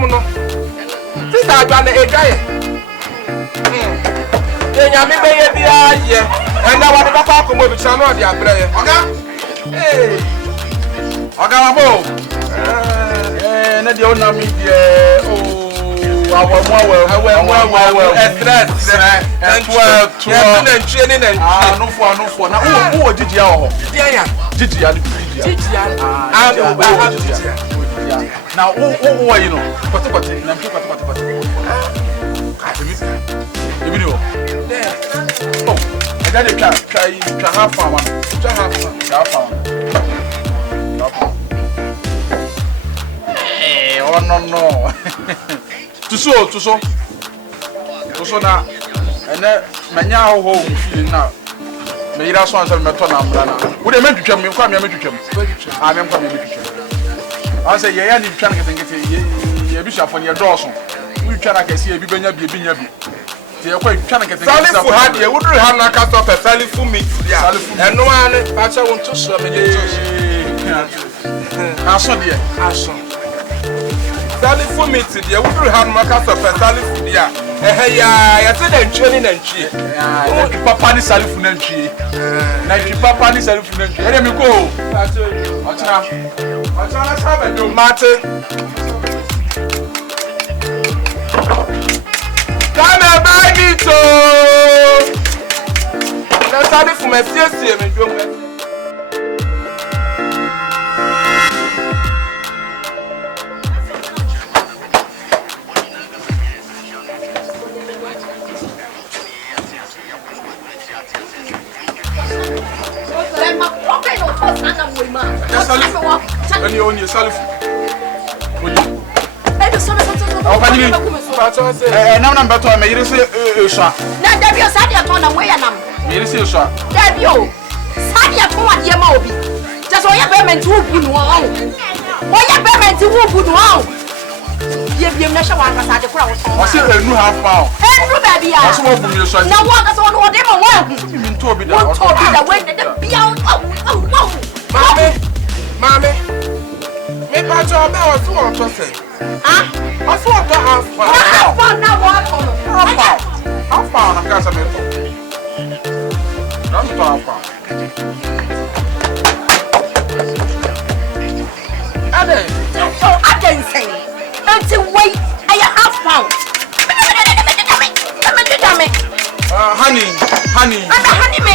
no. Sister Adwane Egaye. Nyame be ye bia ye. And na wade papa akomo bi cha no de abrɛ ye. Hey. Oga mabo. Na de ona mi de awo now who you know oh no to so na ene manya ho feeling na me ira so answer meto na mbra na wo de metwetwam me kwa me metwetwam a me kwa me metwetwam an say ye ya ni twa na ketengete ye bishop ne dɔɔso wo twa na kase ye bi benya bi nya bi te ye kwa twa na ketengete salifu ha de wo duru ha na ka stop salifu meet dia eno ane pa cha won to so me de aso de aso salifu meet dia wo duru ha na ka stop salifu dia ya te da ntwe ni na ntwe na papa ni salifu na ntwe na papa ni salifu na ntwe ere mi ko ọchara na sabe do mate kana ba ni to na salifu me fiesie me dwo me Any on your self. Now number 2, may you say, shot. Now, there be a Sadia ton away and I'm. You see a shot. There you Sadia ton, dear Moby. Just all your payment to who wow. Why your payment to who wow. Give you measure one as I the crowd. I see a new half pound. And baby, I smoke from your son. Now, what is on whatever one? You mean to be the way that the beyond. Mommy, me pa jo be o so on to say. Ah? O so on to half pound na what on? Half pound na casa me to. Don't to half pound. Ade, so I can say. Until wait, I half pound. Honey. And the honey me.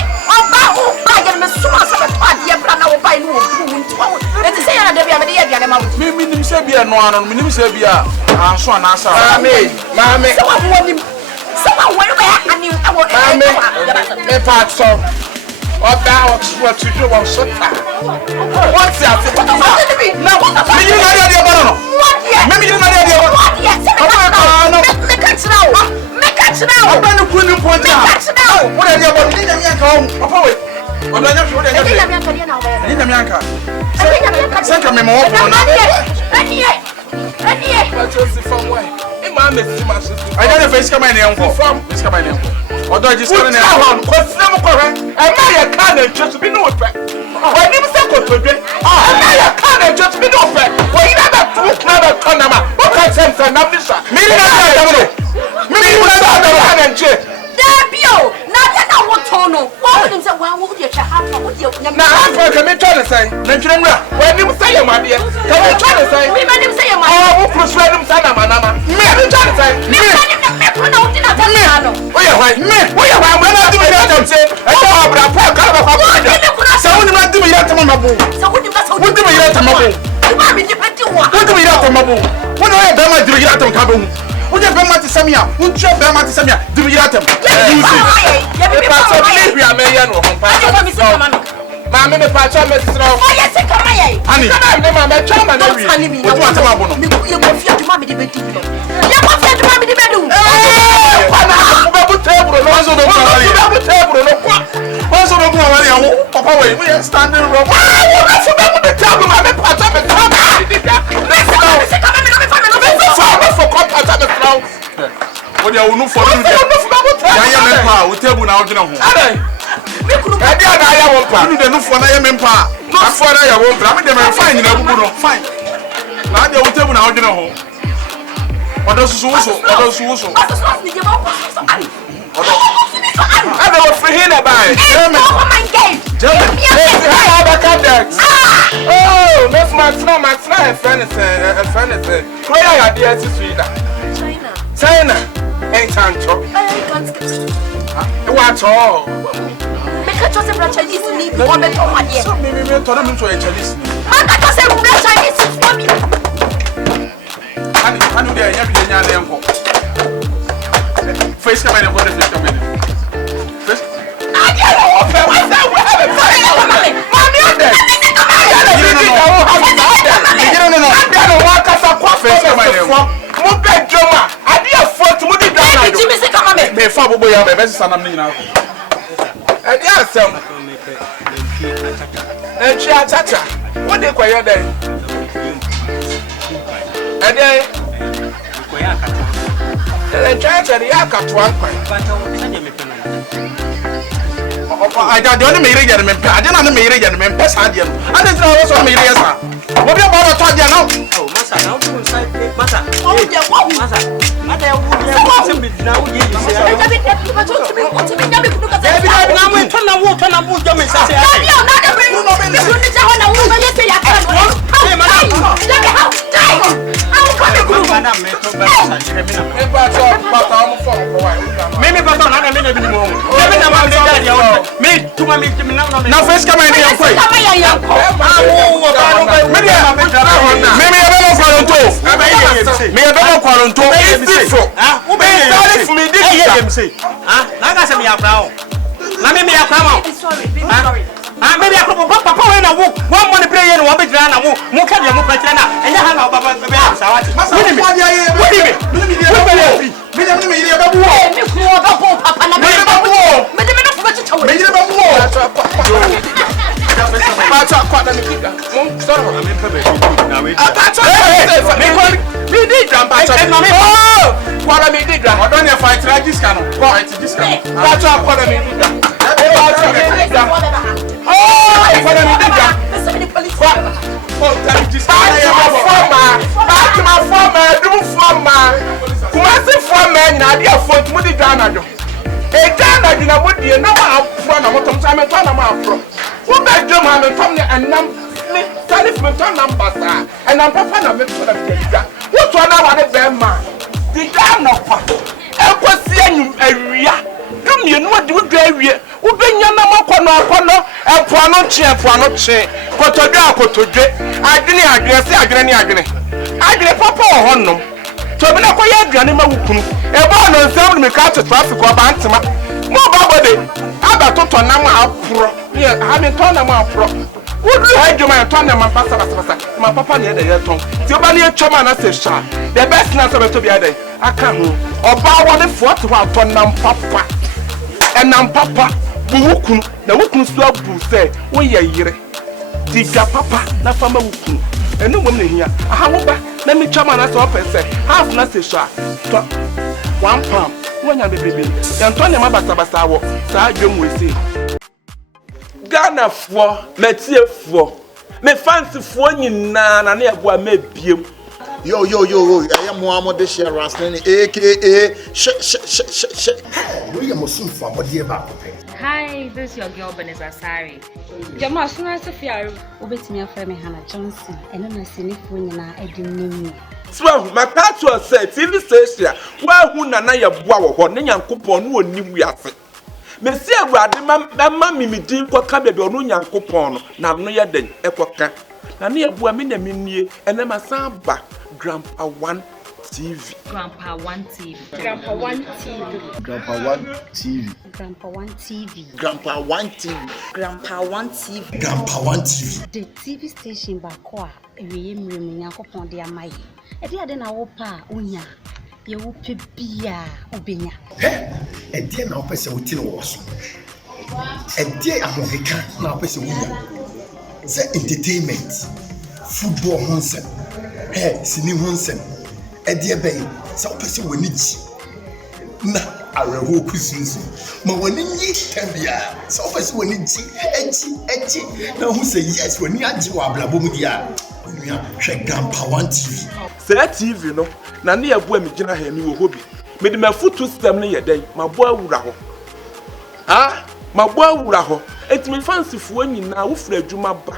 Me so much of a party and plan our buy no food. Let us say that they are the me say be no one, me say be and so an answer. Mammy, someone where and you me part so or that what to do on so what's that? Now what you know what maybe you know what yes make it now I'm going to put in point now what are you about to I'm not sure that I didn't America. Send me more. I got a face coming in from this coming in. Although I just got an account, what's never correct. I may a cannon just be no effect. I never said what to do. I may a cannon just be no effect. Well, you never took another Conama. What can sense and not this? Maybe no, why would say, well, would you have now? I'm going to say, when you say, my dear, can you try to say, we may say, oh, persuade him, son of Manama. Me, I'm trying to say, me, when I do it, say, I don't have a power. So, what do I do yet to Mabu? So, what do we yet to Mabu? What do we yet to Mabu? What do I do yet to Kabu? Would you be my Samia? Would you be my Samia? Do you at him? Mammy, the patch on Mrs. Yes, come here. Honey, I'm charming. What do I want to you go fear to mommy the bedroom. You go fear to mommy the bedroom. Papa, we are standing wrong. I tell you, I'm a part of it. What you know for you? I am a power. We tell you now, you know. I am a for I am empower. Not for I won't. I'm fine. Fine. Now they will tell you now, you know. What does you so? What does you so? What does you so? I never free him about it. Oh my God! Oh, that's my friend. Where are you, dear sister? China. Ain't Tanto. What's all? Because you're a Chinese, you want to talk about it. So maybe we'll turn them into a Chinese. I got to say, we're Chinese for me. I know they're every young face coming and what if it's coming? I get open. What's that? We have a fire. Mommy, I'm dead. You don't know. I'm going to walk us a coffee. Mube Joma, I did a foot to Mudi Dana. Jimmy, come on, me. Father, boy, I'm a best son of me now. And yes, and she attacha. What they call your day? And then, the church and the Yaka to one. I don't know me again, I don't know me again, and Pess Hadian. I didn't know what's on me. What about a Tadja now? Oh, Massa, now to say, Massa. Oh, yeah, what Massa? Mother, now you say, I got it. People talk to me, what to me, now we turn a walk on a wood, you may say, I'm not a bring no minute. I want to say, I can't. Let me help. I'll come to group. Maybe, but not a minute anymore. Me, to my meeting now. First, come in here. Maybe I don't know. Me, I don't know. It's different. Maybe I come up, Papa, and I walk one money play and one big run. I won't move at your move and you hang out. What you know what do you Ubenya na makono epuano che kotodwe adwene papa ohonnom to bi na koye adwane ma wukunu e ba no nsam me ka to traffic oba ntema mo ba bode aba toto na ma apro ha me to na ma apro wudu ha dwuma to na ma pasa ma papa ne de yeton ti oba ne etwama na se sha the best na so be to bi ade aka ho oba wode foto wa to na papa enam papa buwukunu na wukunu so abu se wo ye yire diga papa na fama wukunu enu mom ne hia aha wo ba na mi twama na so pese half na se sha to 1 pound wonya bebebe yanto ne mabasa wo saa dwom we se Ghana fo metie fo me fancy fo nyina na na ebo ma biem Yo, I am Muhammad Deshia Rasnani, aka Hi, this is your girl Beneza Sari. Jama, as soon as Sophia, obey me, friend Hannah Johnson, and then I see me I didn't know. So, my catcher said, TV station, well, who Nana ya bow, or Nyan coupon, who knew we are. Monsieur Radman, mammy, me deal for Cabby or Nyan coupon, now no yaden, epoca. And near Buamina Mini, and then my son back. Grandpa One TV. Grandpa One TV. Grandpa One TV. Grandpa One TV. Grandpa One TV. Grandpa One TV. Grandpa One TV. Grandpa One TV. The TV station Bakwa, a ream upon their my. A dear then I will pa, Unya. You will be Obinya. Hey, a dear now person with was. A dear American now person the entertainment, football Honsen. Hey, Sini Honsen, a dear bay, some person will need na areho kusunsu ma woni nyi tambia so ofesi woni ji eji na hu say yes woni agi wa ablabo mu dia nua hwe Grandpa One TV say TV no na ne yabu a megyina ha ni wo hobi me de mafutu system ne yeden mabo awura ho mabo awura ho etimi fansifo nyina wo fura adwuma ba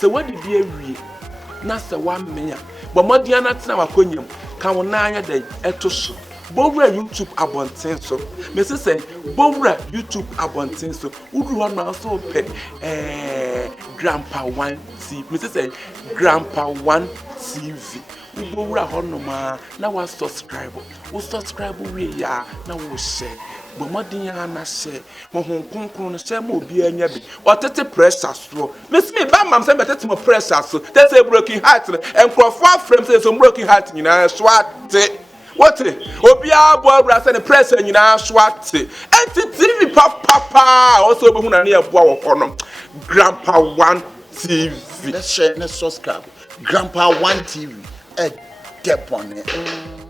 se wadi bi awie na se wa menya bomodian na tena wakonyam ka wona anya den eto so bowura YouTube abonten so me say bowura YouTube abonten so udu ho na so pe Grandpa One TV me say Grandpa One TV bowura ho no ma na wa subscribe we ya na wo share bomodian na share mo honkonkron no share mo obi anya bi otete pressure so me ba mam say betete mo pressure so they say broken heart and crofo frame say so broken heart nyina so ate what obi abo awura say the pressure nyina so ate TV papa also be hu na ne abo wo hono Grandpa One TV let's share and subscribe Grandpa One TV depon